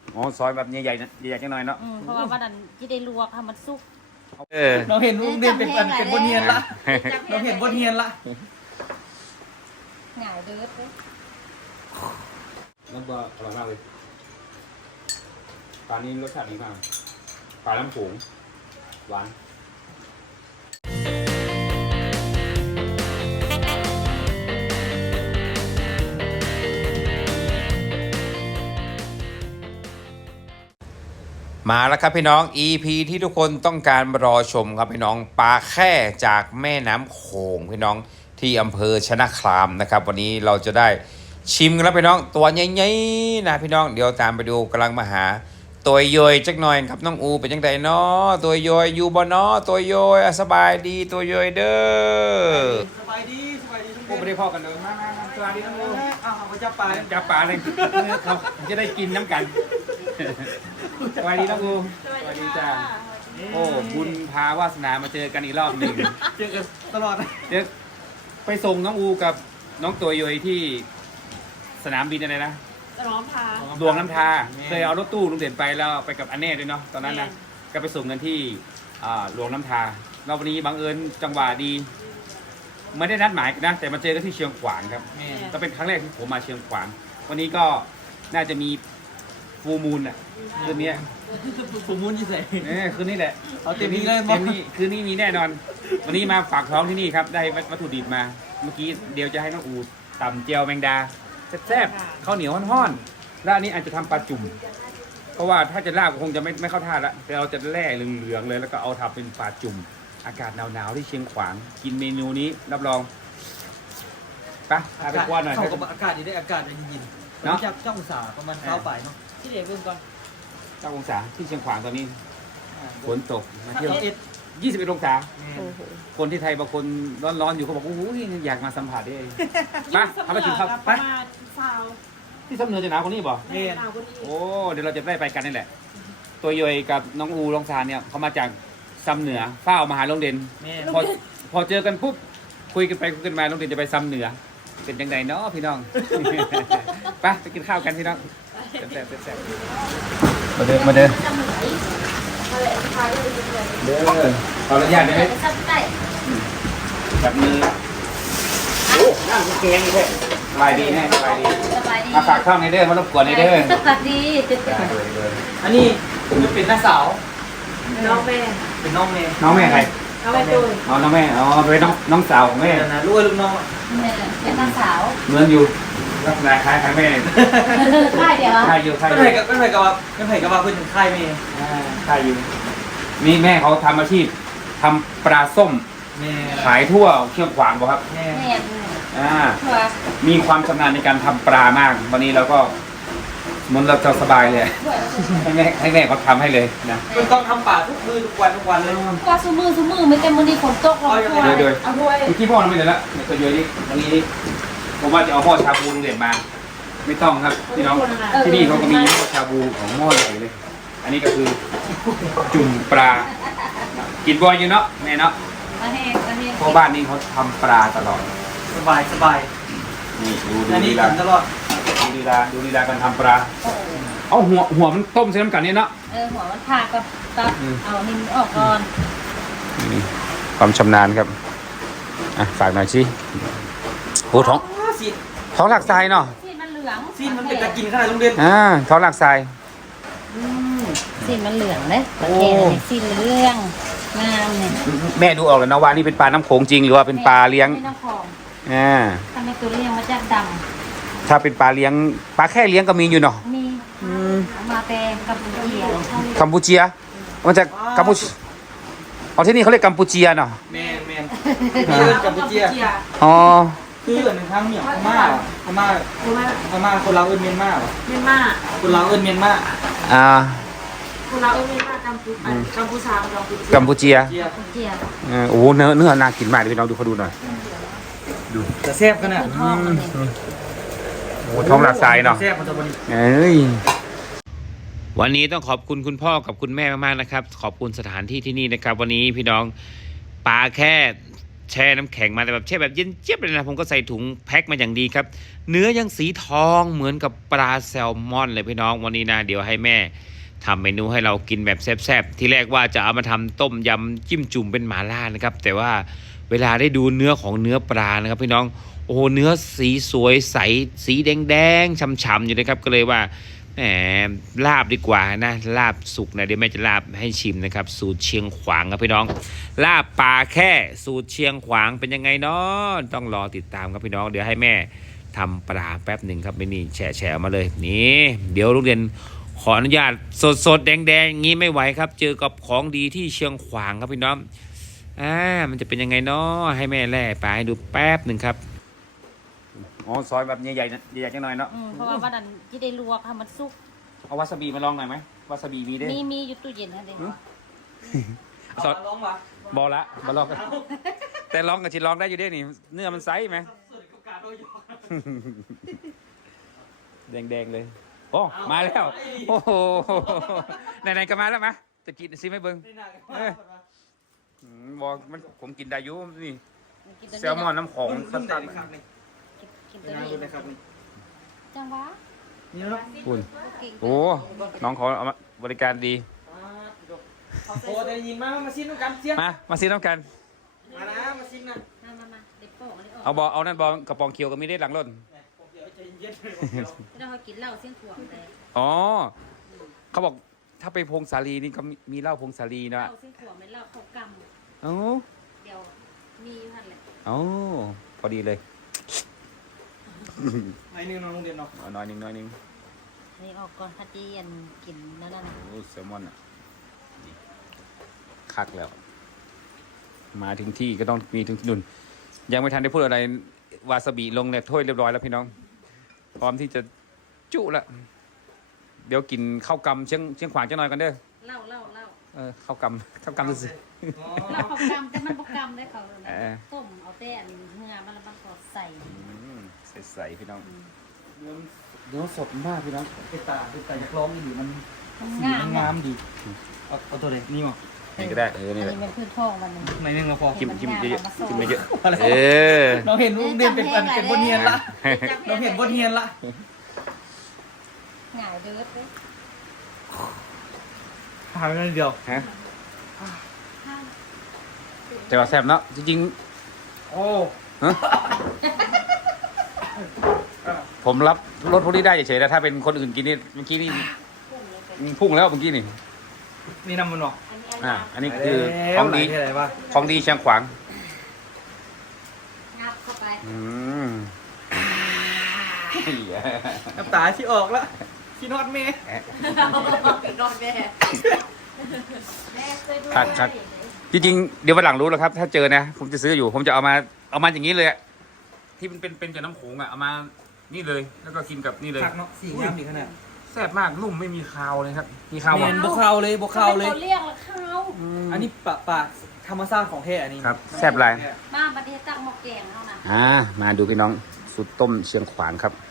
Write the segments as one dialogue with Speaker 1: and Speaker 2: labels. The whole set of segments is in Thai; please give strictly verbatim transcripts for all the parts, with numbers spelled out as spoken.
Speaker 1: อ๋อซอยแบบใหญ่ๆนะใหญ่ๆจังหน่อยเนาะ
Speaker 2: เพราะว่าวันนั้นที่ได้ลวกให้มันสุก
Speaker 1: เออ
Speaker 3: เราเห็นลุงเด่นเป็นเป็นบทเรียนละเราเห็นบทเรียนละ
Speaker 2: หงายเด้อ
Speaker 1: น้ำปลาอร่อยมากเลยปลานี้รสชาติดีมากปลาน้ำผงหวานมาแล้วครับพี่น้อง อี พี ที่ทุกคนต้องการรอชมครับพี่น้องปลาแค่จากแม่น้ำโขงพี่น้องที่อำเภอชนะครามนะครับวันนี้เราจะได้ชิมกันแล้วพี่น้องตัวใหญ่ๆนะพี่น้องเดี๋ยวตามไปดูกำลังมาหาตัวโยยจักหน่อยครับน้องอูเป็นยังไงเนาะตัวโยยอยู่บ่เนาะตัวโยยสบายดีตัวโยยเด้อ
Speaker 3: สบายดีสบายดีลุง
Speaker 1: โอ้
Speaker 3: เด่น
Speaker 1: ไม่ได้พอกันเลยมาๆสวัสดีน้องอู
Speaker 3: อ้าวเขาจะไป
Speaker 1: จับปลาเลยเขาจะได้กินน้ำกันสวัสดีน้องอูสวัสดีจ้าโอ้บุญพาวาสนามาเจอกันอีกรอบหนึ่ง
Speaker 3: เจอกันตลอด
Speaker 1: เดี๋ยวไปส่งน้องอูกับน้องตัวโยยที่สนามบินอะไรนะ
Speaker 2: ดวงน้ำทา
Speaker 1: ดวงน้ำทาเคยเอารถตู้ลุงเด่นไปแล้วไปกับอันเน่ด้วยเนาะตอนนั้นนะก็ไปส่งกันที่หลวงน้ำทาเราวันนี้บังเอิญจังหวะดีไม่ได้นัดหมายกันนะแต่มาเจอกันที่เชียงขวางครับก็เป็นครั้งแรกที่ผมมาเชียงขวางวันนี้ก็น่าจะมีฟูมูลอ่ะคืนนี้
Speaker 3: ฟูมูลยี่สิบ
Speaker 1: เออคืนนี้แหละ
Speaker 3: เอาเต็มที่เลย
Speaker 1: เต็มที่คืนนี้มีแน่นอนวันนี้มาฝากท้องที่นี่ครับได้วัตถุดิบมาเมื่อกี้เดี๋ยวจะให้น้องอูตำเจียวแมงดาแซ่บๆข้าวเหนียวห้อนๆแล้วอันนี้อาจจะทำปลาจุ่มเพราะว่าถ้าจะลาบคงจะไม่ไม่เข้าท่าละแต่เราจะแล่เหลืองๆเลยแล้วก็เอาทำเป็นปลาจุ่มอากาศหนาวๆที่เชียงขวางกินเมนูนี้รับรองไปพาไปกวนหน่อย
Speaker 3: เข้ากับอากาศดีได้อากาศเย็นๆเนาะเจ้าองศาประมาณเช้าบ่ายเนาะ
Speaker 2: ที่เดี๋ยวเบิ่งก่อน
Speaker 1: เก้าองศาที่เชียงขวางตอนนี้ฝนตกมาเที่ยวยี่สิบเอ็ดองศาคนที่ไทยบางคนร้อนๆอยู่เขาบอกโอ้โหอยากมาสัมผัสด้วยมาทำไปกินข้าวไปที่สำเนือจะหนาวคนนี้บ่โอ้เดี๋ยวเราจะได้ไปกันนี่แหละตัวโยยกับน้องอูลองซานเนี่ยเขามาจากซ้ำเหนือเฝ้ามาหาลงเด่นพอพอเจอกันปุ๊บคุยกันไปคุยกันมาลงเด่นจะไปซ้ำเหนือเป็นยังไงเนาะพี่น้องไปไปกินข้าวกันพี่น้องแซ่บแซ่บมาเดินมาเดินเด้อขออนุญาตได้ไหมจับมือโอ้นั่งเก่งเลยสบายดีแน่สบายดีมาฝากช่องในเด้อมารบกวนในเด้อ
Speaker 2: สวัสดี
Speaker 3: อันนี้มันเป็นน้าสาว
Speaker 2: น้องแม่
Speaker 3: เป็นน้องแม่
Speaker 1: น้องแม่ใคร
Speaker 2: น้องแม่ตูน
Speaker 1: อ๋อน้องแม่อ๋อเป็นน้องน้องสาวของแม่
Speaker 3: นะลูกลูกน้อง
Speaker 2: เป็นน้องสาว
Speaker 1: เหมือนอยู่ลักษณะคล้ายคล้ายแม่
Speaker 2: ค่ายเดียว
Speaker 1: ค่ายอยู่ค่ายอยู่
Speaker 3: ไม่ไผ่กับไม่ไผ่กับว่าไม่ไผ่กับว่าเพื่อนค่ายแม่
Speaker 1: ค่ายอยู่นี่แม่เขาทำอาชีพทำปลาส้มขายทั่วเชียงขวางบ่ครับ
Speaker 2: แม่
Speaker 1: อ่ามีความชำนาญในการทำปลามากวันนี้เราก็มันเราจะสบายเลยให้แม่ให้แม่เขาทำให้เลยนะ
Speaker 3: เป็นต้องทำป่าทุกมือทุกวันทุกวันเลย
Speaker 2: ก็ซูมือซูมือไม่เต็มมือดีฝนตกหรอก
Speaker 1: เดี๋ยวเดี๋ยวเอาด้วยเมื่อกี้พ่อเราไม่เลยละเดี๋ยวตัวเยอะนี่ตรงนี้ผมว่าจะเอาหม้อชาบูลุงเด่นมาไม่ต้องครับพี่น้องที่นี่เขาก็มีหม้อชาบูของหม้อใหญ่เลยอันนี้ก็คือจุ่มปลากินบ่อยอยู่เนาะแม่เนาะเพราะบ้านนี้เขาทำปลาตลอด
Speaker 3: สบายสบาย
Speaker 1: นี่ดูดู
Speaker 3: ดีลาตลอด
Speaker 1: ดูดีลาดูดีลาการทำปลาเอาหัวหัวมันต้มใส่น้ำกันนี่เนาะ
Speaker 2: เออหัวมันผ่ากับตับเอานิ่มออกก่อน
Speaker 1: นี่ความชำนาญครับอ่ะฝากหน่อยสิโหท้องท้องหลักทรายเนาะ
Speaker 2: ซีนมันเหลือง
Speaker 3: ซีนมันเป็นตะกินขนาดลุงเด่น
Speaker 1: อ่าท้องหลักทราย
Speaker 2: ซีนมันเหลืองเลยโอ้ซีนเหลืองงามเนี่ย
Speaker 1: แม่ดูออกแล้วนะว่านี่เป็นปลาน้ำโขงจริงหรือว่าเป็นปลาเลี้ยง
Speaker 2: ไม่น้ำโขง
Speaker 1: อ่า
Speaker 2: ถ้าเป็นตัวเลี้ยงมันจะดำ
Speaker 1: ถ้าเป็นปลาเลี้ยงปลาแค่เลี้ยงก็มีอยู่เนาะ
Speaker 2: มีมาแต่กัมพูชี
Speaker 1: กัมพูชีมาจากกัมพูชีเอาที่นี่เขาเรียกกัมพูชีเนาะ
Speaker 3: แมนแมนคือกัมพูชี
Speaker 1: อ๋อ
Speaker 3: คือเหมือนทางเหนียวพม่าพม่าพม่าคนเราเอิ้นเมียนมา
Speaker 2: เมียนมา
Speaker 3: คนเราเอิ้นเมียนมา
Speaker 1: อ่า
Speaker 2: คนเราเอิ้นเมียนมากัมพูกัมพูชา
Speaker 1: กัมพูชี
Speaker 2: กัมพูชี
Speaker 1: โอ้โหเนื้อเนื้อน่ากินมากเลยพี่น้องดูเขาดูหน่อย
Speaker 3: ดูจะแซ่บขนาด
Speaker 1: โอ้ท้องหลักทรายเนาะ
Speaker 3: แซ่บมันจะบริ
Speaker 1: เอ้ยวันนี้ต้องขอบคุณคุณพ่อกับคุณแม่มากๆนะครับขอบคุณสถานที่ที่นี่นะครับวันนี้พี่น้องปลาแค่แช่น้ำแข็งมาแต่แบบแช่แบบเย็นเจี๊ยบเลยนะผมก็ใส่ถุงแพ็คมาอย่างดีครับเนื้อยังสีทองเหมือนกับปลาแซลมอนเลยพี่น้องวันนี้นะเดี๋ยวให้แม่ทำเมนูให้เรากินแบบแซ่บๆที่แรกว่าจะเอามาทำต้มยำจิ้มจุ่มเป็นหม่าล่านะครับแต่ว่าเวลาได้ดูเนื้อของเนื้อปลานะครับพี่น้องโอ้โหเนื้อสีสวยใสสีแดงๆช่ำๆอยู่นะครับก็เลยว่าแหมลาบดีกว่านะลาบสุกนะเดี๋ยวแม่จะลาบให้ชิมนะครับสูตรเชียงขวางครับพี่น้องลาบปลาแค่สูตรเชียงขวางเป็นยังไงเนาะต้องรอติดตามครับพี่น้องเดี๋ยวให้แม่ทำปลาแป๊บหนึ่งครับไม่นี่แฉะแฉะมาเลยนี่เดี๋ยวลูกเรียนขออนุญาตสดสดแดงแดงๆงี้ไม่ไหวครับเจอกับของดีที่เชียงขวางครับพี่น้องอ่ามันจะเป็นยังไงเนาะให้แม่แล่ปลาให้ดูแป๊บหนึ่งครับอ๋อซอยแบบใหญ่ๆนะใหญ่ๆจังหน่อยเนาะ
Speaker 2: อืมเพราะว่าวันนั้นที่ได้ลวกค่ะมันสุก
Speaker 1: เอาวาซาบิมาลองหน่อยไหมวาซาบิมีได้
Speaker 2: มีมีอยู่ตู้เย็นนะเด็ก
Speaker 3: เอามาลองวะ
Speaker 1: บอละมาลองกันแต่ลองกับชิลองได้อยู่ด้วยนี่เนื้อมันไซส์ไหม
Speaker 3: สุดกับการโดยยอ
Speaker 1: แดงๆเลยโอ้มาแล้วโอ้โหไหนๆก็มาแล้วมะจะกินซิไม่เบิ้ง
Speaker 3: นี่น่ากัน
Speaker 1: เอออืมบอกมันผมกินได้อยุ่นี่
Speaker 2: กินตัว
Speaker 1: แซลมอนน้ำของ
Speaker 3: รุ่น
Speaker 1: สั
Speaker 3: รุ่นไหน
Speaker 1: ด
Speaker 3: ครับนี่
Speaker 2: กิน
Speaker 3: นี่
Speaker 2: ตัว
Speaker 3: นะ
Speaker 2: นี้
Speaker 3: รุ่นไหนครับนี่
Speaker 2: จังหวะ
Speaker 3: นี่เนาะ
Speaker 1: ๆคุณ
Speaker 2: กิน
Speaker 1: โอ้น้องเขาเอามาบริการดี
Speaker 3: โอ้ได้ยินมามาซิ้นกันเสีย
Speaker 1: มามาซื้อน้ำกัน
Speaker 3: มานะมาซิ้นนะ
Speaker 2: มามามาเด็กโป่งอันนี้ออก
Speaker 1: เอาบอเอานั่นบอกระป๋องเขียวก็มีได้หลังรถ
Speaker 3: ผมเดี๋ยวใจเย็นๆเลย
Speaker 2: เราให้กินเหล้าเสียงถ่วงเลย
Speaker 1: อ๋อเขาบอกถ้าไปพงสาลีนี่ก็มีมีเหล้าพงสาลี
Speaker 2: เห
Speaker 1: นะ
Speaker 2: ล้าเสียงถ่วงเป็นเหล้าเขาก
Speaker 1: เอ้า
Speaker 2: ำเดี๋ยวมีอยู่หั่นแหละ
Speaker 1: เอ้าพอดีเลย
Speaker 3: ไอ้นี่น้องโรงเรียนเนาะ
Speaker 1: เอาหน้อยหนึงหน้อยหนึง
Speaker 2: นี่ออกก่อนพัดเจียนกินนั่นน่ะ
Speaker 1: โอ้แซลมอนอ่ะนี่คักแล้ว มาถึงที่ก็ต้องมีถึงที่นุ่นยังไม่ทันได้พูดอะไรวาซาบิลงในถ้วยเรียบร้อยแล้วพี่น้อง พร้อมที่จะจุละเดี๋ยวกินข้าวกำเชียงเชียงขวางจะหน่อยกันเด้อ
Speaker 2: เหล้าเหล้าเหล้า
Speaker 1: เออข้าวกำข้าวกำสิ
Speaker 3: อ๋อ
Speaker 2: เหล้าเขากำแต่มันบ่กำได้เขา
Speaker 1: เออ
Speaker 2: ต้มเอาแต่อันเนื้อมันแล้วมันก็ใส่
Speaker 1: ใส่ๆพี่น้อง
Speaker 2: อืม
Speaker 3: เนื้อ
Speaker 1: เนื้อสดมากพี่น้อง
Speaker 3: เป็นตาเป็นตาอยากลองอีดีมัน
Speaker 2: มัน
Speaker 3: สี
Speaker 2: งาม
Speaker 3: มันงามดีเอาเอาตัวไหนนี่มั้ง
Speaker 1: นี่ก็ได้เออ
Speaker 2: อัน
Speaker 1: นี่แหละ
Speaker 2: นี้เป็นพืชท้องมันหนึ่ง
Speaker 3: ไม่นึงมาพอ
Speaker 1: จิ้มจิ้มเยอะๆจิ้มเยอะ
Speaker 3: อะไร
Speaker 1: ๆเออ
Speaker 3: เราเห็นโรงเรียนเป็นเป็นเป็นบทเรียนละเราเห็นบทเรียนละ
Speaker 2: หงายเดือดเลย
Speaker 3: หายไปนิดเดียว
Speaker 1: ฮะแต่ว่าแซ่บเนาะจริง
Speaker 3: โอ้
Speaker 1: ๆฮะผมรับรสพวกนี้ได้เฉยๆแต่ถ้าเป็นคนอื่นกินนี่เมื่อกี้นี่พุ่งแล้วเมื่อกี้นี่
Speaker 3: นี่นำมันหรอ
Speaker 1: อ่าอันนี้คือของดี
Speaker 3: อะไรวะ
Speaker 1: ของดีเชียงขวาง
Speaker 2: งับเข้าไป
Speaker 1: อืม
Speaker 3: น้ำตาที่ออกแล้วที่นอดเมย์
Speaker 2: นอนแม่แม่เคยดู
Speaker 1: ครับครับ จริงๆเดี๋ยววันหลังรู้แล้วครับ ถ้าเจอนะ ผมจะซื้ออยู่ ผมจะเอามาเอามาอย่างนี้เลยอะที่มันเป็นเป็นกับน้ำโขงอะเอามานี่เลย แล้วก็กินกับนี่เลย
Speaker 3: ผักเนาะสีงามดีขนาด
Speaker 1: แซ่บมากนุ่มไม่มีคาวเลยครับ มีคาว
Speaker 3: เม
Speaker 1: ไหม
Speaker 3: นบกข้าวเลยบกข้าวเลย
Speaker 2: เขาเรียกละเขา
Speaker 3: อันนี้ปะปะธรรมชาติของแท้อันนี้
Speaker 1: ครับแซ่บหลาย
Speaker 2: บ้านประเทศตักหมอกแกงเท่านั้น
Speaker 1: อ่ามาดูพี่น้องสุดต้มเชียงขวางครับ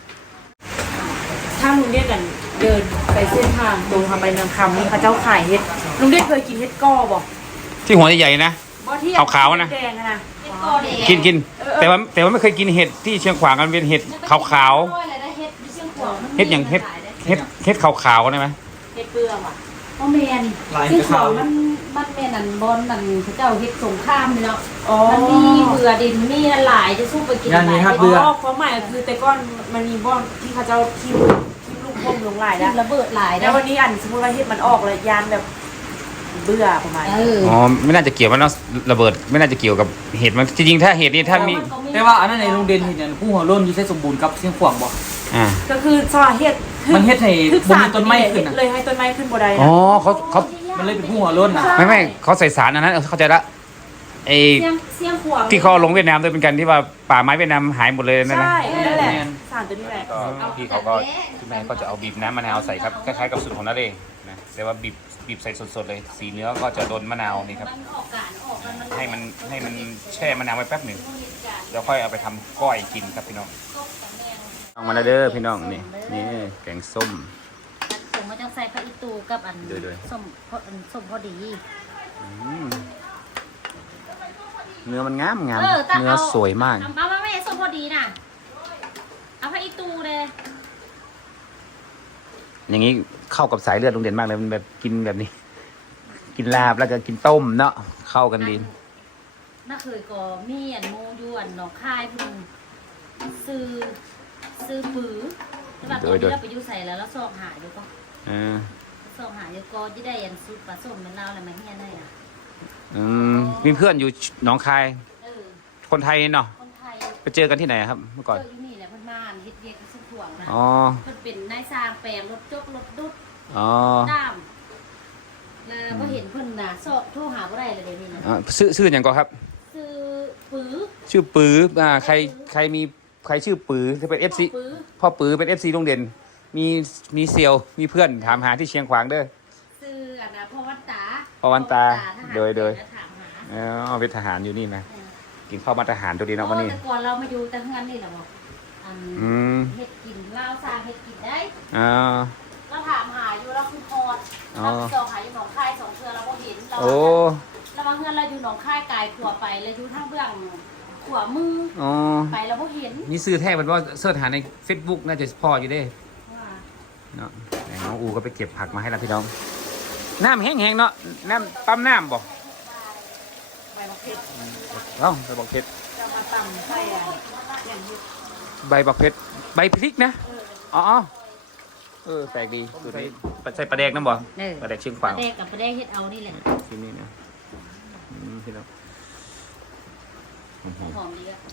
Speaker 4: ถ้าลุงเรียกกันเดินไปเส้นทางตรงทางไปเมืองคำนี่เขาเจ้าขายเฮ็ดลุงเรียกเคยกินเฮ็ดก้อบ่
Speaker 1: ที่หัวใหญ่ๆนะ
Speaker 4: บ่ที่
Speaker 1: ขาวๆนะ
Speaker 4: แดงอะนะ
Speaker 2: เฮ็ดกอแดง
Speaker 1: กินกินแต่ว่าแต่ว่าไม่เคยกินเห็ดที่เชียงขวางกันเป็นเห็ดขาว
Speaker 2: ด้วยเลยนะเฮ็ดอยู่เชียงขวาง
Speaker 1: ๆเห็ดอย่างเห็ดเห็ดเห็ดขาวๆได้ไหม
Speaker 4: เฮ็ดเปลือกว่ะ
Speaker 2: เพราะแมน
Speaker 3: ลาย
Speaker 2: เชียง
Speaker 3: กระ
Speaker 2: ขวา
Speaker 3: เขา
Speaker 2: งมันมันแมนนั่นบอลนั่นเขาเจ้าเฮ็ดสงครามเนาะ
Speaker 4: อ๋อ
Speaker 2: มันมีเบื่อดินมีหลายจะสู้ไปกินหลาย
Speaker 4: อ๋อความหมายก็คือแต่ก่อนมันมีบ่อนที่เขาเจ้าทิ่มทิ่มลูกพรมลงหลาย
Speaker 2: กิ
Speaker 4: แล้ว
Speaker 2: นระเบิดหลาย
Speaker 4: แล้ววันนี้อันสมมุติว่าเฮ็ดมันออกเลยยานแบบเบื่อประมาณ
Speaker 2: เออ
Speaker 1: อ๋อไม่น่าจะเกี่ยวมันเนาะระเบิดไม่น่าจะเกี่ยวกับเห็ดมันจริงๆถ้าเห็ดนี่ถ้ามี
Speaker 3: แต่ว่าอันนั้นในโรงเรียนเห็นอย่างผู้หัวโล้นอยู่ใช้สมบูรณ์กับเสียงขวางบ่
Speaker 1: อ่า
Speaker 4: ก็คือสว่าเฮ็ด
Speaker 3: มันเฮ็ดให้
Speaker 4: คือ
Speaker 3: บ่
Speaker 4: สา
Speaker 3: มี
Speaker 4: ร
Speaker 3: ต้นไม้ขึ้น
Speaker 4: เฮ็
Speaker 3: น่ะ
Speaker 4: ดเลยให้ต้นไม้ขึ้นบ่ได้
Speaker 1: อ๋อ
Speaker 4: นะ
Speaker 1: เขาเขา
Speaker 3: มันเลยเป็นผู้หัวโล้นน่ะ
Speaker 1: ไม่ไม่เขาใส่สารอันนั้นเออเข้าใจละไอ้
Speaker 2: เสียงเสียงขวาง
Speaker 1: ที่เขาเอาลงเวียดนามด้วยเป็นกันที่ว่าป่าไม้เวียดนามหายหมดเลยนั่นนะ
Speaker 4: ใช่นั่นแหละสารตัวนี้แหละ
Speaker 1: ก็พี่เขาก็ที่แม่ก็จะเอาบีบน้ำมะนาวใส่ครับคล้ายๆกับสูตรของนาเรนะแต่ว่าบีบบีบใส่สดๆเลย สีเนื้อก็จะโดนมะนาวนี่ครับ
Speaker 2: มันออกการออกกันมัน
Speaker 1: ให้มันให้มันแช่มะนาวไว้แป๊บหนึ่งแล้วค่อยเอาไปทำก้อยกินครับพี่น้องเอามาแล้วเด้อพี่น้องนี่นี่แกงส้ม
Speaker 2: ผมมาจังใส่ผักอีตูกับอัน
Speaker 1: เดี๋ยวๆ
Speaker 2: ส้มพออันส้มพอดี
Speaker 1: อืมเนื้อมันงามงาม
Speaker 2: เออแต่
Speaker 1: เนื้อ
Speaker 2: เอา
Speaker 1: สวยมาก
Speaker 2: เอาเอามาไม่ส้มพอดีน่ะเอาไปอีตูเลย
Speaker 1: อย่างนี้เข้ากับสายเลือดโรงเรียนมากเลยมันแบบกินแบบนี้ กินลาบแล้วก็กินต้มเนาะเข้ากันดี
Speaker 2: น่าเคยก็มีอันโมยวนหนองคายพุ่นซื้อซื้อปื้อแต่ว่าตอนนี้เราไปอยู่ใส่แล้วแล้วสอบหาอยู่ก็
Speaker 1: เออ
Speaker 2: สอบหาอยู่ก็จะได้ยันสุดปลาส้มเป็นเล่าอะไรมาเฮียได้อ่ะ
Speaker 1: อืมมีเพื่อนอยู่หนองคาย
Speaker 2: เออ
Speaker 1: คนไทยเนาะ
Speaker 2: คนไทย
Speaker 1: ไปเจอกันที่ไหนครับเมื่อก่อน
Speaker 2: เจออยู่นี่แหละเพิ่นมาเฮ็ดเวียกสุดห่วงนะ
Speaker 1: อ๋อ
Speaker 2: เพิ่นเป็นนายสร้างแปลงรถจกรถดุด
Speaker 1: อ๋อ
Speaker 2: ด้ามแล้วพอเห็นเพิ่นน่ะสอบโทรหาบ่ได้เลยเดี๋ยวนี้นะ
Speaker 1: อ่าชื่อชื่ออย่างก็ครับ
Speaker 2: ซื้อปื้อ
Speaker 1: ชื่อปื้ออ่าใครใครมีใครชื่อปื้อที่เป็นเอฟซี
Speaker 2: ปื้อ
Speaker 1: พ่อปื้อเป็นเอฟซีโรงเรียนมีมีเซียวมีเพื่อนถามหาที่เชียงขวางเด้อ
Speaker 2: ซื้ออันนะพ่อวันตา
Speaker 1: พ่อวันตา
Speaker 2: ทหร
Speaker 1: โดยโดย
Speaker 2: แล้วถามหา
Speaker 1: เออเป็นทหารอยู่นี่นะ
Speaker 2: เออ
Speaker 1: กินข้าวมาทหารตัวดีเนาะวันนี้
Speaker 2: แต่ก่อนเรามาอยู่แต่เฮือนนี่แหละบอกอัน
Speaker 1: อืม
Speaker 2: เฮ็ดกินลาวสร้างเฮ็ดกินได้
Speaker 1: อ่า
Speaker 2: เราถามหาอยู่เราคือพอด
Speaker 1: อ๋อ
Speaker 2: เราไปส่องหาอยู่หนองคายสองเทือเราก็เห็นเรา
Speaker 1: โอ้
Speaker 2: เราว่าเฮือนเราอยู่หนองคายกายขัวไปแล้วอยู่ทางเบื้องขวามือ
Speaker 1: อ๋อ
Speaker 2: ไปเราก็เห็น
Speaker 1: นี่ซื้อแท้มันว่าเสิร์ชหาใน Facebook น่าจะพออยู่เด้
Speaker 2: ว่า
Speaker 1: เนาะแต่น้องอูก็ไปเก็บผักมาให้แล้วพี่น้อง น้ำแห้งๆเนาะ น้ำปั๊มน้ำบ่
Speaker 4: ใบมะเพชร
Speaker 1: เอ้าใบบักเพชร
Speaker 4: จะมาตำใส่อะอย่างนี้
Speaker 1: ใบบักเพชร ใบพริกนะ อ๋อ เออแปลกดีสูตรนี้ใส่ปลาแดกน้ำบ่
Speaker 2: เออ
Speaker 1: ปลาแดกเชียง
Speaker 2: ป
Speaker 1: ขวา
Speaker 2: ลาง แดกกับปลาแดกเฮ็ดเอานี่แหละ
Speaker 1: ที่นี่นะอืมพี่น้องอื้อหือ
Speaker 2: หอมดีอ่ะ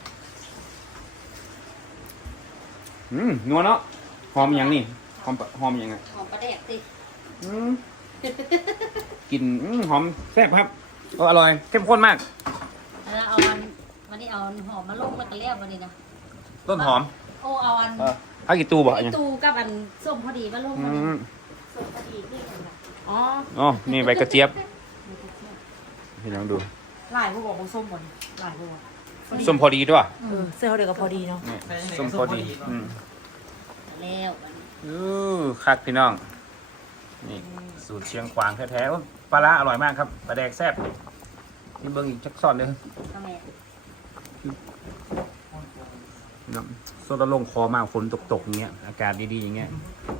Speaker 1: อืมนัวเนาะ หอมอย่างนี่หอมปะหอมอย่างไง
Speaker 2: หอมปลาแดกติ
Speaker 1: อืมกลินอืมหอมแซ่บครับโอ้อร่อย เข้มข้นมาก
Speaker 2: แล้วเอาวันวันนี้เอาหอมมาลงแล้วก็เลียบวันนี้นะ
Speaker 1: ต้นหอม
Speaker 2: โอ้เอาอัน
Speaker 1: เออเอากี่ตู้บ่อัน
Speaker 2: ไอ
Speaker 1: เนี้ย
Speaker 2: ตูกับอันส้มพอดีมาลง
Speaker 1: อื
Speaker 2: พอดี
Speaker 1: ม
Speaker 2: ส้มพอดีนี่กันนะ
Speaker 4: อ๋อ
Speaker 1: อ๋อ นี่ใบกระเจี๊ยบพี่น้องดู
Speaker 4: หลายผู้บอกว่าส้มหมดหลายผู้บอก
Speaker 1: ส้มพอดีด้วย
Speaker 4: เออเสื้อเขาเดียวกับพอดีเนาะ
Speaker 1: นี่ส้มพอดีอืม
Speaker 2: แล้วอันนี้
Speaker 1: อู้คักพี่น้อง นี่สูตรเชียงขวางแท้ๆโอ้ปลาร้าอร่อยมากครับปลาแดกแซ่บนี่เบิ้งอีกจักซ่อนเลย
Speaker 2: ทำไม
Speaker 1: พี่น้องโซดาลงคอมากฝนตกๆอย่างเงี้ย อากาศดีๆอย่างเงี้ย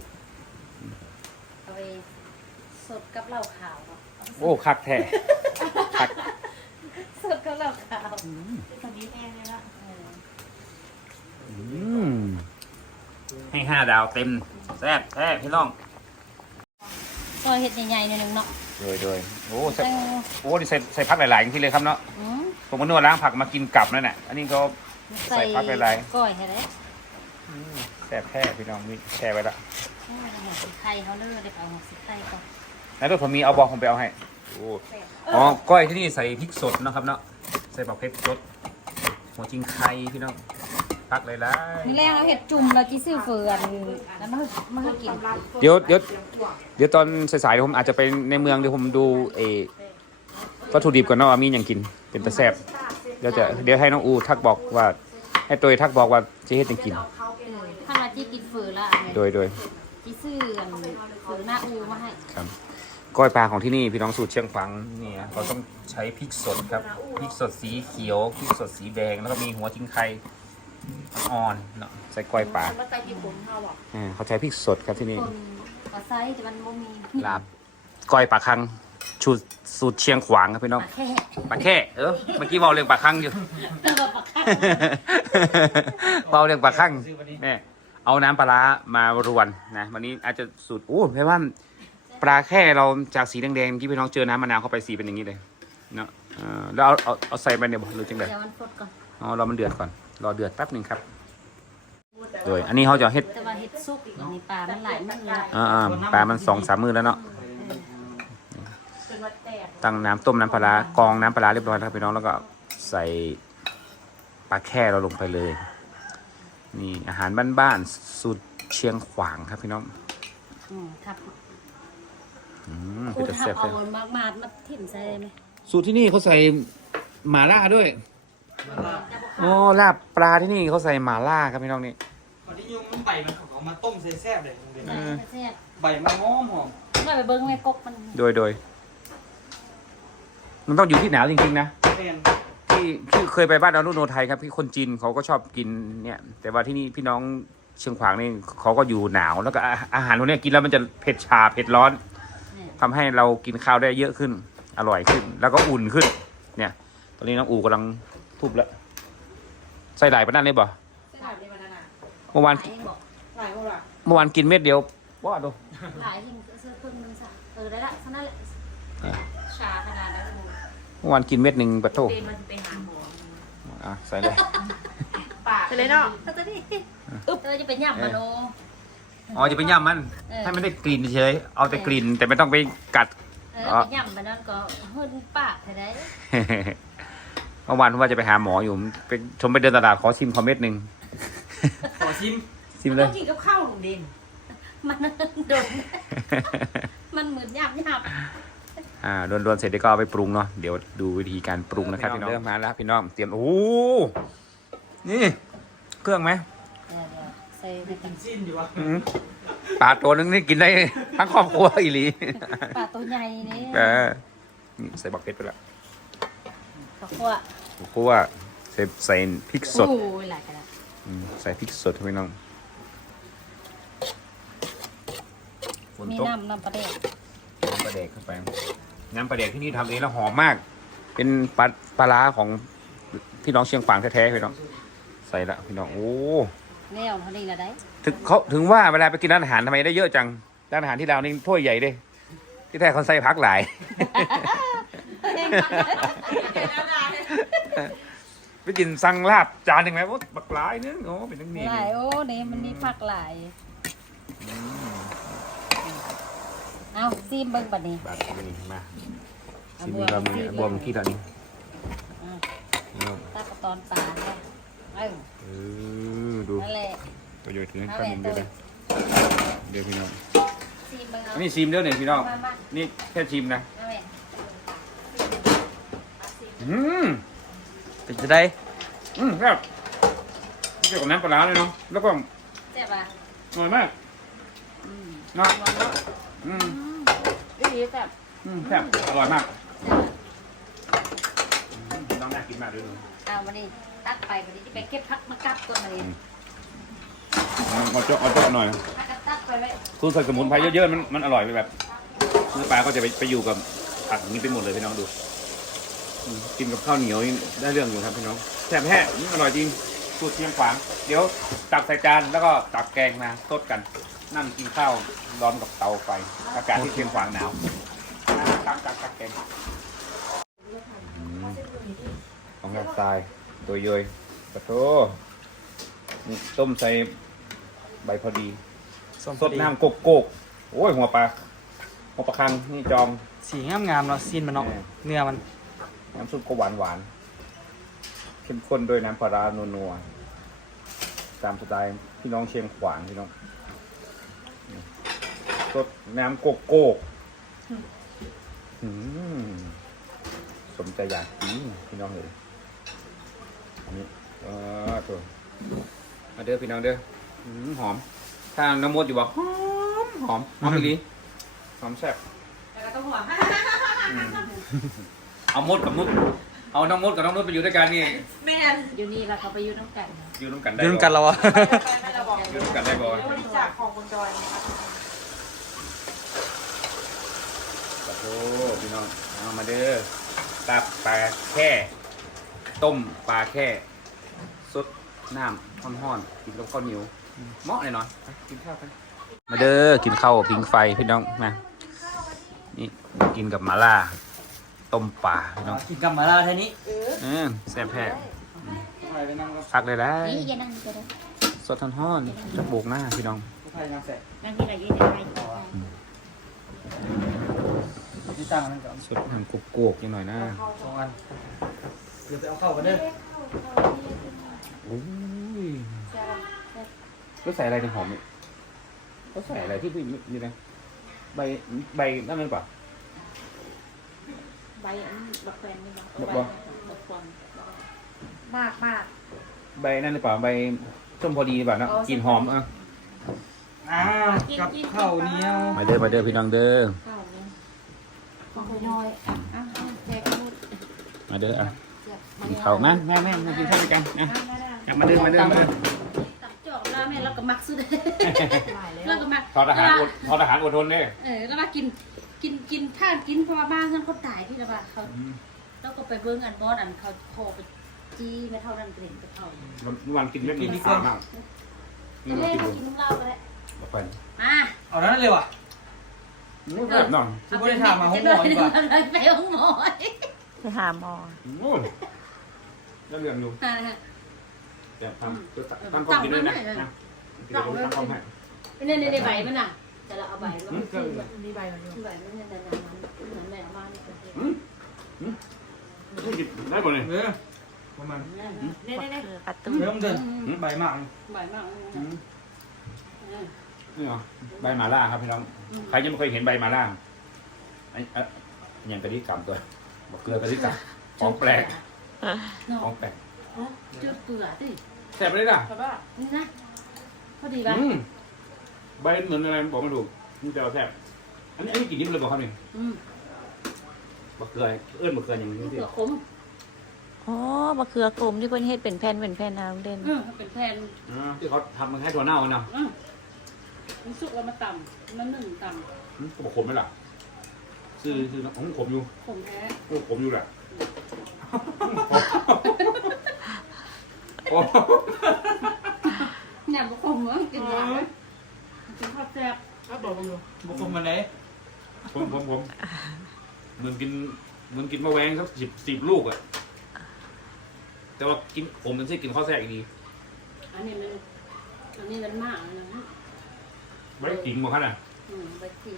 Speaker 2: เอาไปสดกับเหล้าขาวเนาะ
Speaker 1: โอ้คักแท้คัก
Speaker 2: สดกับเหล้าขาว
Speaker 4: ตอนนี้แห้งเลยละ
Speaker 2: เออ
Speaker 1: อืมให้ห้าดาวเต็มแซ่บแท้พี่น้อง
Speaker 2: ซอยเห็ดใหญ่ๆหน่อยหนึงเนาะ
Speaker 1: โดยโดยโอ้ใส่
Speaker 2: แตง
Speaker 1: โอ้นี่ใส่ใส่ผักหลายๆอย่างที่เลยครับเนาะ
Speaker 2: อืม
Speaker 1: ผมก็นวดล้างผักมากินกลับนั่นแหละอันนี้เขา ใส่ผักหลายๆ
Speaker 2: ก้อยให้ได้
Speaker 1: แซ่บแท้พี่น้องนี่แช่ไว้ละ
Speaker 2: อืมหัวสิไทยเขาเลิกเลยเอาหัวสิไทยก่อน
Speaker 1: แล้วรถผมมีเอาบอกผมไปเอาให้โอ้อ๋อก้อยที่นี่ใส่พริกสดเนาะครับเนาะใส่บักเพชรสดหัวจิงไข่พี่น้องผักหลาย
Speaker 2: นี่แรกเราเห็ดจุ่มเราจีซื้อเฟือนแล้วมามาให้กิน
Speaker 1: ๆเดี๋ยวเดี๋ยวเดี๋ยวตอนสายๆเดี๋ยวผมอาจจะไปในเมืองเดี๋ยวผมดูเออวัตถุดิบก่อนเนาะว่ามีอย่างกินเป็นตะแซ่บเดี๋ยวจะเดี๋ยวให้น้องอูทักบอกว่าให้ตัวทักบอกว่าจะเฮ็ดหยังกิน
Speaker 2: ถ้าเราจีกินเฟือละอันนี้
Speaker 1: โดยโดย
Speaker 2: จีซื้ออันเฟือหน้าอูมาให้
Speaker 1: ครับก้อยปลาของที่นี่พี่น้องสูตรเชียงฝังนี่นะเขาต้องใช้พริกสดครับพริกสดสีเขียวพริกสดสีแดงแล้วก็มีหัวจิงไข่อ่อนเนาะใส่ก้อยปลา
Speaker 4: แล้วไตกินผมเขาบอก
Speaker 1: อ่าเขาใช้พริกสดครับที่นี่
Speaker 2: คนกระไซแต่มันบ่มี
Speaker 1: ลาบก้อยปลาคังชูสูตรเชียงขวางครับพี่น้อง
Speaker 2: แค่
Speaker 1: ปลาแค่เออเมื่อกี้เบาเรื่องปลาคังอยู่
Speaker 2: ตัวปลาคัง
Speaker 1: เบาเรื่องปลาคังเนี่ยเอาน้ำปลาร้ามารวนนะวันนี้อาจจะสูตรโอ้เพราะว่าปลาแค่เราจากสีแดงๆเมื่อกี้พี่น้องเจอน้ำมะนาวเข้าไปสีเป็นอย่างนี้เลยเนาะเออแล้วเอาเอาเอาใส่ไปเนี่ยบ่หรือจังได
Speaker 2: เดี๋ยวมันฟดก่อน
Speaker 1: อ๋อรอมันเดือดก่อนรอเดือดแป๊บหนึ่งครับโดยอันนี้เขาจะเฮ็ด
Speaker 2: แต่ว่าเห็ดซุกอันนี้ปลามันหลายมันละ
Speaker 1: อ่าๆปลามันสองสามมือแล้วเนาะ
Speaker 4: เป็นวัดแตก
Speaker 1: ตั้งน้ำต้มน้ำปลาร้ากรองน้ำปลาร้าเรียบร้อยแล้วครับพี่น้องแล้วก็ใส่ปลาแค่เราลงไปเลยนี่อาหารบ้านๆสูตรเชียงขวางครับพี่น้อง
Speaker 2: อืมครับ
Speaker 1: อืม
Speaker 2: คู
Speaker 1: เป็น
Speaker 2: ณ
Speaker 1: แต่แซ่บ
Speaker 2: ทับเอา
Speaker 1: เลย
Speaker 2: มากมาดมาถิ่มใส่ได้ไหม
Speaker 1: สูตรที่นี่เขาใส่หม่าล่าด้วยโอ้ลาบปลาที่นี่เขาใส่หม่าล่าครับพี่น้องนี่
Speaker 3: วันที่ยุ่งใบมันเขาเอามาต้มใส่แซ่บเลยโรงเรียน
Speaker 2: ใส่แซ่บ
Speaker 3: ใบมันหอมหอม
Speaker 2: ไม่ไปเบิ้งแม่กกมัน
Speaker 1: โดยโดยมันต้องอยู่ที่หนาวจริงๆนะ
Speaker 3: เรียน
Speaker 1: ที่พี่เคยไปบ้านอนุโนไทยครับพี่คนจีนเขาก็ชอบกินเนี่ย แต่ว่าที่นี่พี่น้องเชียงขวางนี่เขาก็อยู่หนาวแล้วก็อาอาหารพวกเนี้ยกินแล้วมันจะเผ็ดชาเผ็ดร้อนทำให้เรากินข้าวได้เยอะขึ้น อร่อยขึ้น แล้วก็อุ่นขึ้น เนี่ย ตอนนี้น้องอูกำลังทุบแล้วใส่หลายปะนั่นเลยบ่
Speaker 4: เส้นผ่านในวันนั้นอ่ะ
Speaker 1: เมื่อวาน
Speaker 2: หลายเองบอก
Speaker 4: หลายคนละ
Speaker 1: เมื่อวานกินเม็ดเดียวว่าดู
Speaker 2: หลายเองเสื้อครึ่งนึงซะเออได้ละเท่านั้นแหละชาขนาดนั้นเลย
Speaker 1: เมื่อวานกินเม็ดหนึ่งปะโถ
Speaker 2: เป็นมันไปหาหมอ
Speaker 1: อ่ะใส่เลย
Speaker 2: ปาก
Speaker 4: ไปเลยเนาะ
Speaker 2: เธอจะดิอึ๊บเธอจะเป็นย่ำมโน
Speaker 1: อ๋อจะไปย่ำมัน
Speaker 2: เออ
Speaker 1: ให้มันได้กลิ่นเฉยเอาแต่กลิ่นแต่ไม่ต้องไปกัด
Speaker 2: เออไปย่ำมันนั่นก็หุ่นปากเธอได้
Speaker 1: เมื่อวานว่าจะไปหาหมออยู่ไปชมไปเดินตลาดขอชิมคอมเม็ดหนึ่ง
Speaker 3: ขอชิม
Speaker 1: ชิมเล
Speaker 4: ต้
Speaker 1: ย
Speaker 4: องกินกับข้าวลุงเด่น
Speaker 2: มันโดนมันเหมือนย่ำย่ำ
Speaker 1: อ่าโดนๆเสร็จเดี๋ยวก็เอาไปปรุงเนาะเดี๋ยวดูวิธีการปรุงนะครับพี่น้องเริ่มมาแล้วพี่น้องเตรียมโอ้โหนี่เครื่องไหม
Speaker 2: เออใส่
Speaker 3: กินสิ้นอยู่วะ
Speaker 1: อื้อหือปลาตัวนึงนี่กินได้ทั้งครอบครัวอีหลี
Speaker 2: ปลาตัวใหญ่นี่
Speaker 1: เออนี่ใส่บักเก็ตไปแล้ว
Speaker 2: ปลาขั้ว
Speaker 1: เพราะว่าใส่ใส่พริกสด
Speaker 2: โอ้ยหลายกระดาษ
Speaker 1: อืมใส่พริกสดให้พี่น้องฝน
Speaker 2: มี
Speaker 1: ตก
Speaker 2: น้ำน้ำปลาแดก
Speaker 1: น้ำปลาแดกเข้าไปน้ำปลาแดกที่นี่ทำเองแล้วหอมมาก เป็นปลาปลาร้าของพี่น้องเชียงฝางแท้ๆพี่น้องใส่ละพี่น้องโอ้
Speaker 2: แนวเท่านี้ละได้
Speaker 1: ถึงเขาถึงว่าเวลาไปกินร้านอาหารทำไมได้เยอะจังร้านอาหารที่เราวนี่ถ้วยใหญ่เด้ที่แท้เขาใส่พักหลาย ไปกินสั่งลาบจานหนึ่งไหมโอ้บักหลายนึงโอ้เป็นตั้งนี้
Speaker 2: หลายโอ้นี่มันมีผักหลายเอาซีมเบิ่งบัดนี้
Speaker 1: บาทนี้มา
Speaker 2: เอา
Speaker 1: ชิม
Speaker 2: บัว
Speaker 1: เรามี
Speaker 2: ซีม
Speaker 1: บวมขี้ตอนนี้
Speaker 2: อ่ะ
Speaker 1: เอา
Speaker 2: ตักกระตอนปลาเนี่ยเออ
Speaker 1: เออดู
Speaker 2: นั่นแหละ
Speaker 1: ประโยชน์ถึงขั้นหนึ่งเดียวเลยเดี๋ยวพี่น้อง
Speaker 2: ซีมเบิ่งเอา
Speaker 1: อันนี้ชิมเด้อเนี่ยพี่น้อง
Speaker 2: มามา
Speaker 1: นี่แค่ชิมนะ
Speaker 2: เอาแม่
Speaker 1: อืม
Speaker 3: เป็นจะได้
Speaker 1: อืมครับเกี่ยวกับน้ำปลาร้าเลยเนาะแล้วก็
Speaker 2: แซ่บอ่ะ
Speaker 1: อร่อยมาก
Speaker 2: อืม
Speaker 1: เนาะ
Speaker 2: หวานเนาะ
Speaker 1: อืม
Speaker 2: อืมดีแซ่บ
Speaker 1: อืมแซ่บอร่อยมาก
Speaker 2: แซ่บ
Speaker 1: อืมน้องน่ากินมากด้วยดู
Speaker 2: เอาวันนี้ตักไปวันนี้จะไปเก็บผักมากับตัวมาเลย
Speaker 1: เอาเจาะเอาเจาะหน่อย
Speaker 2: ผักกระตักไปไว้
Speaker 1: คือใส่สมุนไพรเยอะๆมันมันอร่อยไปแบบเนื้อปลาก็จะไปไปอยู่กับผักอย่างนี้ไปหมดเลยพี่น้องดูอืมกินกับข้าวเหนียวนี่ได้เรื่องอยู่ครับพี่น้องแซ่บแห้อืมอร่อยจริงสูตรเชียงขวางเดี๋ยวตักใส่จานแล้วก็ตักแกงมาซดกัน นั่งกินข้าวร้อนกับเตาไฟอากาศที่เชียงขวางหนาวตักตักตักแกงอืมของแบบทรายตัวย่อยกระโถนี่ต้มใส่ใบพอดี สดน้ำโกกโกกโอ้ยหัวปลาหัวปลาคังนี่จอง
Speaker 3: สีงามงามๆเนาะสิ้นมันเนาะเนื้อมัน
Speaker 1: น้ำซุปก็หวานหวานๆเข้มข้นด้วยน้ำปลาร้านัวๆตามสไตล์พี่น้องเชียงขวางพี่น้องสดน้ำโกกโกกอืมสมใจอยากกินพี่น้องเลยอันนี้เออตัวมาเด้อพี่น้องเด้ออืมหอม ถ้าน้ำมดอยู่บอกหอมหอมหอมอีหลีหอมแซ่บ
Speaker 4: แต่ก็ต้องห่วง
Speaker 1: อืมเอามดกับมุดเอาน้องมดกับน้องนุชไปอยู่ด้วยกันนี่
Speaker 4: แม่น
Speaker 2: อยู่นี่เราเขาไปอยู่น้ำกัน
Speaker 1: อยู่ร่วมกันได้
Speaker 3: ยืนกันแล้ววะ
Speaker 4: ไม่เราบอก
Speaker 1: อยู่ร่วมกันได้บ่
Speaker 4: บริจาคของบนดอยนะคะ
Speaker 1: ขอโทษพี่น้องเอามาเด้อตับปลาแค่ต้มปลาแค่สดน้ำห้อนๆกินกับข้าวเหนียวเหมาะเลยเนาะกินข้าวกันมาเด้อกินข้าวพิงไฟพี่น้องนะนี่กินกับหมาล่าต้มปลาพี่น้อง
Speaker 3: กินกับมาล่าแค่นี้
Speaker 1: อืมแซ่บแท้
Speaker 3: ไปไปนั่งกับ
Speaker 1: พักเลยได้
Speaker 2: นี่อย่านั่งก็ได้
Speaker 1: สดท้อนๆจะโบกหน้าพี่น้อง
Speaker 3: ผู้ชายนั่งแสก
Speaker 2: นั่งที่ไหนยืนได้
Speaker 3: ที่ตั้งนั่นก่อน
Speaker 1: สดน้ำกุกกกยังหน่อยนะ
Speaker 3: สองอันเดี๋ยวไปเอาเข้ากันเด้อ
Speaker 1: โอ้ยก็ใส่อะไรในหอมเนี่ยก็ใส่อะไรที่พี่นี่นะใบใบนั่นนั่นป่ะ
Speaker 2: ใบอันบักแฟนนี่บัก
Speaker 1: บักบ่
Speaker 2: บักฟอน
Speaker 4: มากมาก
Speaker 1: ใบนั่นหรือเปล่าใบส้มพอดีหรือเปล่านะกลิ่นหอมอ่ะ
Speaker 3: อ้าวกับข้าวเหนียว
Speaker 1: มาเด้อมาเด้อพี่น้องเด้อ
Speaker 2: ข้าวนี่ของน้อยอ่ะอ่ะแจกหมด
Speaker 1: มาเด้ออ่ะ
Speaker 2: แจก
Speaker 1: กินข้าวมาแม่แม่มากินข้าวด้วยกันนะกลับมาเดินมาเดินมาเดิน
Speaker 2: ตับจอกแล้วแม่เราก็มักสุด
Speaker 4: หลายแล้ว
Speaker 2: เราก็มัก
Speaker 1: ทอทหารอดทอทหารอดทนเนี่ย
Speaker 2: เออแล้วมากินกินกินท่านกินเพราะว่าบ้านท่านเขาตายที่ละบ้าเขาแล้วก็ไปเบิ้งอันบอสอันเขาโคไปจี้ไม่เท่านั้นเกรงไปเท่า
Speaker 1: วันกินเม็ดมันสามาก
Speaker 2: จะเล่นกินน้ำเหล้าก็ได้
Speaker 1: มาไป
Speaker 2: มา
Speaker 3: เอานั้นเลยว่ะ
Speaker 1: แบบน้อง
Speaker 3: ที่บ่ได้ถามมาห้องหมอดีกว่า
Speaker 2: ไปห้องหมอ
Speaker 5: ไปหาหมอ
Speaker 1: โอ้ยแล้วเรื่องอยู่
Speaker 2: อ่า
Speaker 1: แต่ทำตั้งกล้องกินด้วยนะนะตั้งกล้องให้
Speaker 2: เนี่ยในใบมันน่ะแต่เราเอาใบแล้วมันคือแบบ
Speaker 4: มีใบมันอยู่
Speaker 2: ใบมันเนี่ยนั่นนั่นนั่นแม่เอามานี่เป็น
Speaker 1: อืมอืมกินได้หมดเลย
Speaker 3: เออประมาณ
Speaker 4: เน่เน่เน่
Speaker 5: คือประตู
Speaker 3: เริ่มเดินใบมาก
Speaker 2: ใบมาก
Speaker 1: นี่เหรอใบหมาล่าครับพี่น้องใครยังไม่เคยเห็นใบหมาล่าไอ้เอ๊ะยังกระดิกกำตัวบอกเกลือกระดิกกำของแปลกของแปลก
Speaker 2: จุดเปลือกดิ
Speaker 1: แซ่บเลยนะ
Speaker 4: เพราะว่า
Speaker 2: นี่นะพอดีป่ะ
Speaker 1: อืมใบเหมือนอะไรบอกไม่ถูกนี่จะเอาแซ่บอันนี้อันนี้กินนิดเลยบอกครับนี่
Speaker 2: อืม
Speaker 1: บอกเกลือเอื้อนบอกเกลืออย่างนี้
Speaker 2: เป
Speaker 1: สิ
Speaker 2: ลือกขม
Speaker 5: อ๋อมะเขือกลมที่เพิ่นเฮ็ดเป็นแผ่นเป็นแผ่นนะลุงเด่น
Speaker 2: อืมเป็นแผ่น
Speaker 1: อ่าที่เขาทำมันให้ถั่วเน่าเนาะ
Speaker 2: อืมมันสุกแล้วมาต่ำมันหนึ่งต่
Speaker 1: อืมก็บอกขมไหมล่ะซื้อซื้อของขมอยู่
Speaker 2: ำขมแท้
Speaker 1: โอ้ขมอยู่แหละโอ้
Speaker 2: เนี่ยบุกขมมั้งกินหวานกินข้าวแซ่บ
Speaker 4: ก็บอกอยู่
Speaker 3: บุคคลมันไหน
Speaker 1: ผมผมผมเหมือนกินเหมือนกินมะแวงสักสิบสิบลูกอะแต่ว่ากินผมมันใช่กินข้าวแซ่อีกดี
Speaker 2: อันนี้มันอันนี้มันมากนะ
Speaker 1: ไม่ได้กินหมดขนาด
Speaker 2: อืมใบจีน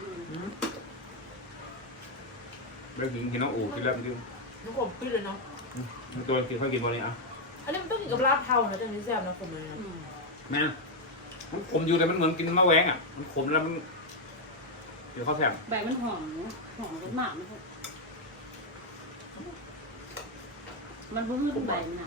Speaker 1: ไม่ได้กินกินน้องอู๋กินแล้วมันกิน
Speaker 4: น้ำผมขึ้นเลยเนาะ
Speaker 1: มันตัวกินข้าวกินวันนี้อ่ะ
Speaker 4: อันนี้มันต้องกินกับลาบเทานะจังนี้แซ่บนะผมเลยนะ
Speaker 2: อืม
Speaker 1: แม่มันขมอยู่แต่มันเหมือนกินมะแวงอ่ะมันขมแล้วมันกินข้าวแซ่บ
Speaker 2: ใบมันหอมหอมกันมากนะมันพื้นใบมันอ่ะ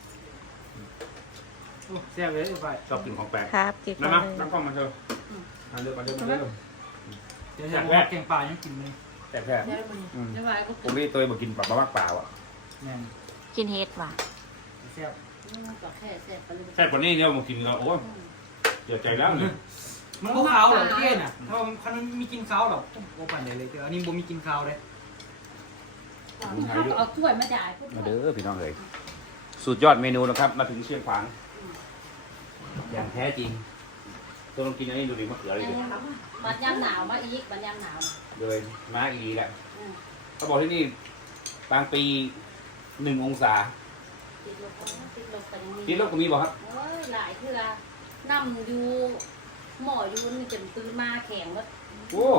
Speaker 3: แซ่บเลยไป
Speaker 1: ชอบกินของแปลก
Speaker 5: ครับกิน
Speaker 1: นะ
Speaker 5: มา
Speaker 1: มั้ย
Speaker 5: เลย
Speaker 1: ตั้งกล้องมาเถอะมาเร็วมาเร็วมาเร็ว
Speaker 3: เดี๋ยวจะแกงป่ายังกินเลย
Speaker 1: แซ่บแซ่บ
Speaker 4: แซ่บมัน
Speaker 1: อืม
Speaker 2: จะใบก็
Speaker 1: ผมนี่ตัวมากินปลาบ้าเปล่าอ่ะ
Speaker 3: แม่น
Speaker 5: กินเฮ็ดว่ะ
Speaker 3: แซ่บ
Speaker 2: ก็แค่แซ่บไปเลย
Speaker 1: แซ่บกว่านี้เนี่ยมากินเราโอ้ยเสียใจแล้วเนี่ย
Speaker 3: มันก็ขาวหรอเกี้ยน่ะถ้ามันมันมีกินขาวหรอกโอ้ปั่นเลยเลยเจออันนี้บ่มีกินขาวเลย
Speaker 2: เขาเอาถ้วยมาจ่าย
Speaker 1: มาเด้อพี่น้องเลยสุดยอดเมนูนะครับ มาถึงเชียงขวางอย่างแท้จริงตัวลองกินอันนี้ดูดิมะเขือเลยดิ
Speaker 2: บัดยามหนาวมาอีกบัดยามหนาว
Speaker 1: เลยมาอีกแหละเขาบอกที่นี่บางปีหนึ่งองศา
Speaker 2: ติดลบติดลบกันยังมี
Speaker 1: ที่โลกก็มีบอกครับ
Speaker 2: เอ้ยหลายเทื่อนั่อยู่หมออยู่นี่จนตื่นมาแข็งว่า
Speaker 1: โอ้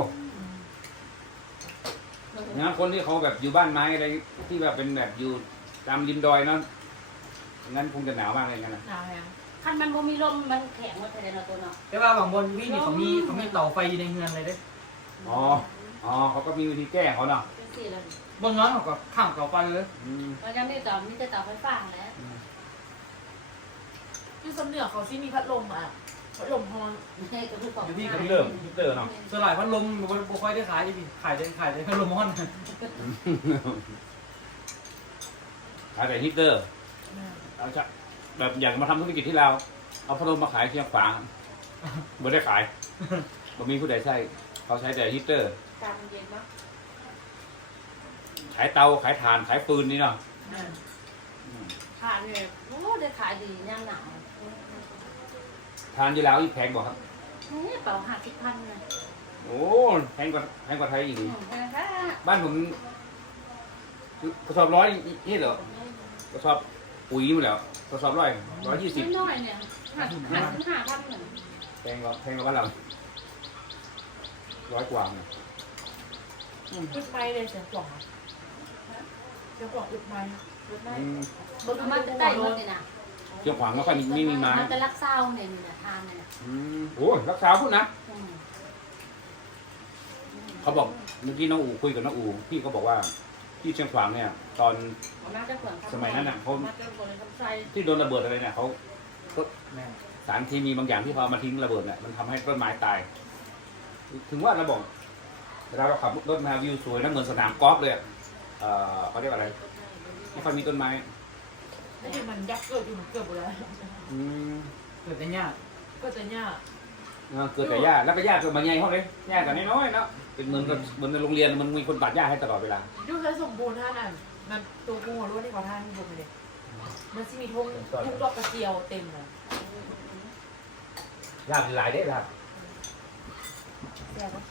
Speaker 1: งานคนที่เขาแบบอยู่บ้านไม้อะไรที่แบบเป็นแบบอยู่ตามริมดอยเนาะงั้นคงจะหนาวมากเลยงั้นนะ
Speaker 4: หนาวแฮง
Speaker 2: คันมันบ่มีลมมันแข็งหมดเลยเนาะตัวเนาะ
Speaker 3: แต่ว่าบางบนวิ่งนี่เขามีเขามีเตาไฟอยู่ในเฮือนเลยเด้
Speaker 1: อ๋ออ๋อเขาก็มีวิธีแก้เขาเนาะ
Speaker 2: จังซี่ล่ะ
Speaker 3: บางน้อยเขาก็ข้างเตาไฟเลย
Speaker 1: อืม
Speaker 2: มันจะมีต่อมีแต่เตาไฟฟ้าแหล้ว
Speaker 4: ที่สำเนียงเขาที่มีพัดลมอ่ะพัดลมฮอน
Speaker 2: ให้กับผู้ปกครอง
Speaker 1: อยู่ที่เขาเริ่มฮิตเตอร์เนาะ
Speaker 3: สลายพัดลมมันบ่ค่อยได้ขายดิขายได้ขายได้พัดลมฮ้อน
Speaker 1: ขายแต่ฮิตเตอร์เอาจะแบบอยากมาทำธุรกิจที่เราวเอาพัดลมมาขายเชียงขวางไม่ได้ขายไม่มีผู้ใดใช้เขาใช้แต่ฮิตเตอร์
Speaker 4: การเย็นมั้ย
Speaker 1: ขายเตาขายถ่านขายปืนนี่เนาะ
Speaker 2: ขายเนี่ยโอ้ได้ขายดียามหนาว
Speaker 1: ถ่านยี่แล้วอีกแพงกว่าครับ
Speaker 2: นี่เป่าห้าสิบพันนะ
Speaker 1: โอ้แพงกว่าแพงกว่าไทยอีก
Speaker 2: อืมนะคะ
Speaker 1: บ้านผมกระสอบร้อยนี่เหรอ กระสอบปุ๋ยนี่แหล้วกระสอบร้อยร้อยยี่สิบ
Speaker 2: น้อยๆเนี่ยห้าสิบห้าสิบห้าพันหนึ่ง
Speaker 1: แพงกว่าแพงกว่าบ้านเราร้อยกว่าเนี่ย
Speaker 4: อึดไม้เลยเสียงกล่องอ่ะเสียงกล่องอึดไม้อึดไม้
Speaker 1: อืม
Speaker 2: บนมาจะได้หมดเลยนะ
Speaker 1: เชียงขวางไม่ค่อยมีไม่มีไม้
Speaker 2: มันจะรักเศร้าเนี่ยนี่นะทานเนี่ยนะ
Speaker 1: อืมโอ้ยรักษาพูดนะ
Speaker 2: อืม
Speaker 1: เขาบอกเมื่อกี้น้องอูคุยกับน้องอูพี่เขาบอกว่าที่เชียงขวางเนี่ย ตอน
Speaker 2: เอามาจะขวนครับ
Speaker 1: สมัยนั้นน่ะเขา
Speaker 2: มาจะขวนคำไส้
Speaker 1: ที่โดนระเบิดอะไรเนี่ยเขา
Speaker 3: แม่
Speaker 1: สารเคมีบางอย่างที่เขาเอามาทิ้งระเบิดเนี่ยมันทำให้ต้นไม้ตาย ถึงว่าเราบอกเวลาเราขับรถมาวิวสวยนะเหมือนสนามกอล์ฟเลยอะเอ่อเขาเรียกอะไรไม่ค่อยมีต้นไม้
Speaker 4: แล้วที่มันยักษ์เกิดอยู่มันเกิดหมดแล้ว
Speaker 1: อืม
Speaker 3: เกิดแต่ยาก
Speaker 4: ก็จะยาก
Speaker 1: เออเกิดแต่หญ้าแล้วก็หญ้าเกิดมาใหญ่ห้องเลยหญ้าแต่น้อยๆเนาะเป็นเหมือนกับเหมือนในโรงเรียนมันมีคนตัดหญ้าให้ตลอดเวลา
Speaker 4: ดูแลสมบูรณ์ท่านั่นนั่นตัวกูหัวรู้ที่เขาท่าที่บุกเลยมันจะมีทุ่งทุ่งดอกกระเจียวเต็มเลย
Speaker 1: หญ้าเป็นหลายได้ครับ
Speaker 4: แซ่บปะ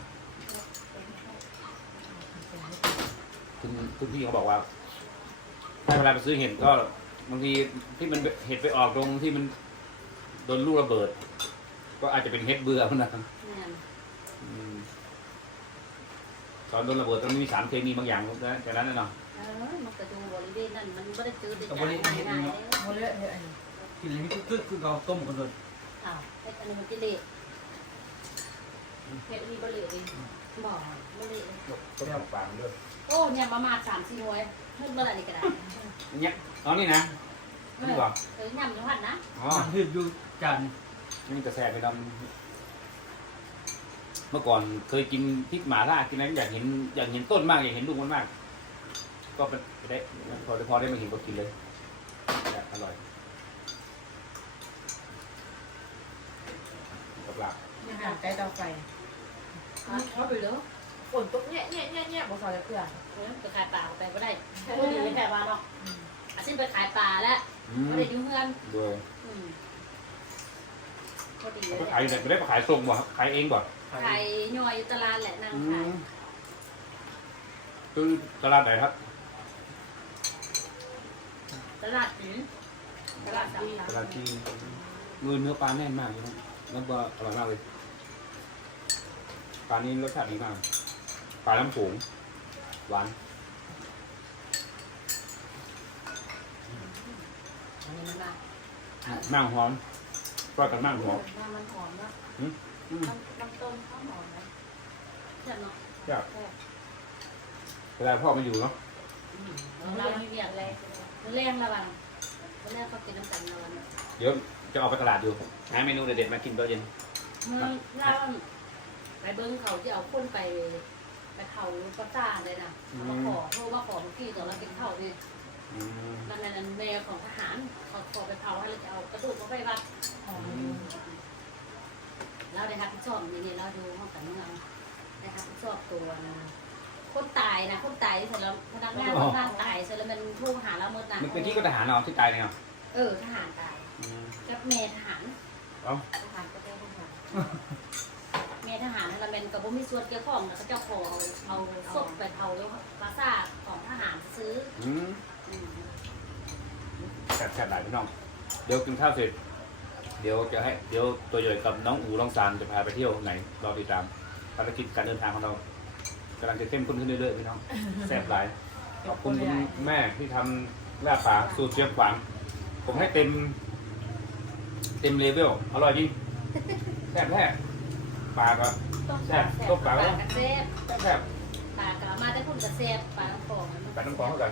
Speaker 1: คุณคุณพี่เขาบอกว่าถ้าเวลาไปซื้อเห็ดก็บางทีที่มันเห็ดไปออกตรงที่มันโดนลูกระเบิด ก็อาจจะเป็นเห็ดเบื่อมันนะ
Speaker 2: แม่น
Speaker 1: อืมตอนโดนระเบิดตอนนี้มีสารเคมีบางอย่างนะจากนั้นนะเนาะ
Speaker 2: เออมันก็ดูบริเวณนั้นมันบ่ได้เจอได้จากง่ายๆเลย
Speaker 4: โมเลอะเนี่ยอันนี้
Speaker 3: กินอะไรนี่คือคือเราต้มกันเลย
Speaker 2: อ้าวเฮ็ดอันนี้มันจะเละเฮ็ดอันนี้บ่เละดิบ่บ่เละ
Speaker 1: ต้มปลาด้วย
Speaker 2: โอ้เนี่ยประมาณสามสี่หน่วยเฮ็ดบ่ละนี่ก็ได้
Speaker 1: เนี่ยอ๋อนี่นะนี่ก่อน
Speaker 2: เออยำจังหวัดนะ
Speaker 1: อ๋อ
Speaker 3: ทำพืชอยู่จาน
Speaker 1: นี่กระแสไปดำเมื่อก่อนเคยกินพริกหม่าล่ากินอะไรอยากเห็นอยากเห็นต้นมากอยากเห็นลูกมันมาก ก็ไปได้พอได้พอได้มาเห็นก็กินเลยแบบอร่อยกับลาบ
Speaker 4: อาหารไก่เตาไฟ
Speaker 2: เขาไปเลย
Speaker 4: ฝนตกเนี่ยเนี่ยเนี่ยเนี่ยบอกสอนจะเพื่อน
Speaker 2: ไปขายปลาไปก็ได้ไม่ดีไม่แปลว่าหรอกอาชีพไปขายปลาแล้ว
Speaker 1: อืม
Speaker 2: ไม่ได้ยุ่งเงิน
Speaker 1: ด้วย
Speaker 2: พอดี
Speaker 1: เขา
Speaker 2: เล
Speaker 1: ไป
Speaker 2: ย
Speaker 1: ขายไหนไม่ได้ไปขายส่งบ่ครับขายเองบ่
Speaker 2: ขายย่อยตลาดแหละนาง
Speaker 1: อื
Speaker 2: ขาย
Speaker 1: มคือตลาดไหนครับ
Speaker 2: ตลาดหืมตลาดดี
Speaker 1: ตลาดที่มือเนื้อปลาแน่นมากเลยนะเนื้อปลาอร่อยมากเลยปลานี้รสชาติดีมากปลาน้ำโขงหวาน
Speaker 2: อันนี้มันมา
Speaker 1: มั่งหอมก็กันมั่งหอม
Speaker 2: น้ำมันหอมนะ
Speaker 1: อืมอืม
Speaker 2: น้ำน้ำต้มข้าวหอมนะใช่เนาะ
Speaker 1: ใช่เวลาพ่อมาอยู่เนาะ
Speaker 2: เราไม่เบียดเลยมันแรงระวังมันแรงเขากินน้ำกันระวัง
Speaker 1: เดี๋ยวจะออกไปตลาดอยู่หาเมนูเด็ดๆมากินตอนเย็น
Speaker 2: เมื่อเราไปเบิ้งเขาที่เอาคนไปไปเขาประจานเลยนะมาขอโทรมาขอเมื่อกี้ตอนเรากินข้าวนี่
Speaker 1: อืม
Speaker 2: นั่นนั่นแนวของทหารเขาขอไปเผาให้เราจะเอากระดูกมาไปวัดเราได้รับผิดชอบนี่นี่เราดูห้องแต่เมืองได้รับผิดชอบตัวนะคนตายนะคนตายเสร็จแล้วพนักงานคนงานตายเสร็จแล้วมันโทรหาเราเมื่อนะ
Speaker 1: มันเป็นที่ก็ทหารเนาะที่ตายเนี่ย
Speaker 2: เออทหารตาย
Speaker 1: อืม
Speaker 2: กับแม่ทหาร
Speaker 1: เอ้า
Speaker 2: ทหารก็ได้ทหารแม่ทหารนั่นละเป็นกับบ่มีส่วนเกี่ยวข้องนะเขาเจ้าขอเอาเอาศพไปเผาแล้วปราสาทของทหารซื้อ
Speaker 1: อืม
Speaker 2: อืม
Speaker 1: แซ่บๆหลายพี่น้องเดี๋ยวกินข้าวเสร็จเดี๋ยวจะให้เดี๋ยวตัวใหญ่กับน้องอูน้องซานจะพาไปเที่ยวไหนรอติดตามภารกิจการเดินทางของเรากำลังจะเข้มข้นขึ้นเรื่อยๆพี่น้องแซ่บหลายขอบคุณคุณแม่ที่ทำลาบปลาสูตรเชียงขวางผมให้เต็ม เต็มเลเวลอร่อยจริงแซ่บแท้ปลาก็
Speaker 2: ต้ม
Speaker 1: แซ่
Speaker 2: ปลา
Speaker 1: บ
Speaker 2: แซ่บ
Speaker 1: ต้มป
Speaker 2: ป
Speaker 1: ลา
Speaker 2: ลา
Speaker 1: ก็
Speaker 2: กระแซ่บ
Speaker 1: แซ่บ
Speaker 2: ปลากระมาได้พุ่นกระแซ่บปลาต้องฟอง
Speaker 1: ปลาน้ำปลาเท่ากัน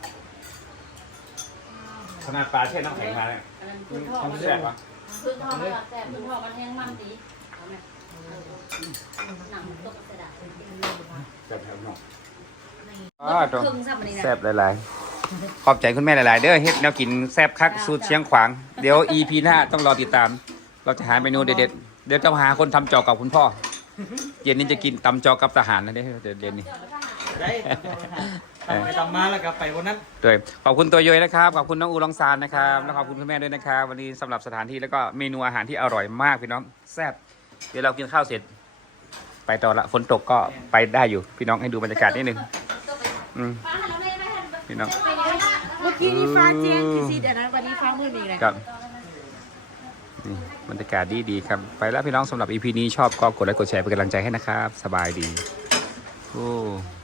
Speaker 1: ขนาดปลาแช่น้ำแข็งมาเนี่ย
Speaker 2: อันนั้นพื้นทอด
Speaker 1: มั
Speaker 2: มัน น
Speaker 1: แซ่บปะ
Speaker 2: พื้นทอดมันแซ่บพื้นทอดมันแห้งมันดีเอาไหมหนังตกกระดาษ
Speaker 1: แซ่บแถวน้อง
Speaker 2: ครึ่งซ้ำนี่นะ
Speaker 1: แซ่บหลายๆขอบใจคุณแม่หลายๆเด้อเฮ็ดแนวกินแซ่บคักสูตรเชียงขวาง เดี๋ยว อี พี หน้าต้องรอติดตาม เราจะหาเมนูเด็ดๆเดี๋ยวจะหาคนทำจอกับคุณพ่อ เย็นนี้จะกินตำจอกับทหารนะเด้อเดี๋ยวเย็นนี้
Speaker 3: ได้ทำไปทำมาแล้วก็ไปวันนั้น
Speaker 1: ด้วยขอบคุณตัวย้อยนะครับ ขอบคุณน้องอูรองซานนะครับ แล้วขอบคุณคุณแม่ด้วยนะครับ วันนี้สำหรับสถานที่แล้วก็เมนูอาหารที่อร่อยมากพี่น้อง แซ่บ เดี๋ยวเรากินข้าวเสร็จ ไปต่อละ ฝนตกก็ไปได้อยู่ พี่น้องให้ดูบรรยากาศนิดนึงอืมพี่น้อง
Speaker 4: เมื่อกี้นี่ฟ้าแจ้งที่ซีดอันนั้นวันนี้ฟ้ามืดอีกเลย
Speaker 1: ครับนี่บรรยากาศดีดีๆครับ ไปแล้วพี่น้องสำหรับ อี พี นี้ชอบก็กดไลค์กดแชร์เป็นกำลังใจให้นะครับ สบายดี โอ้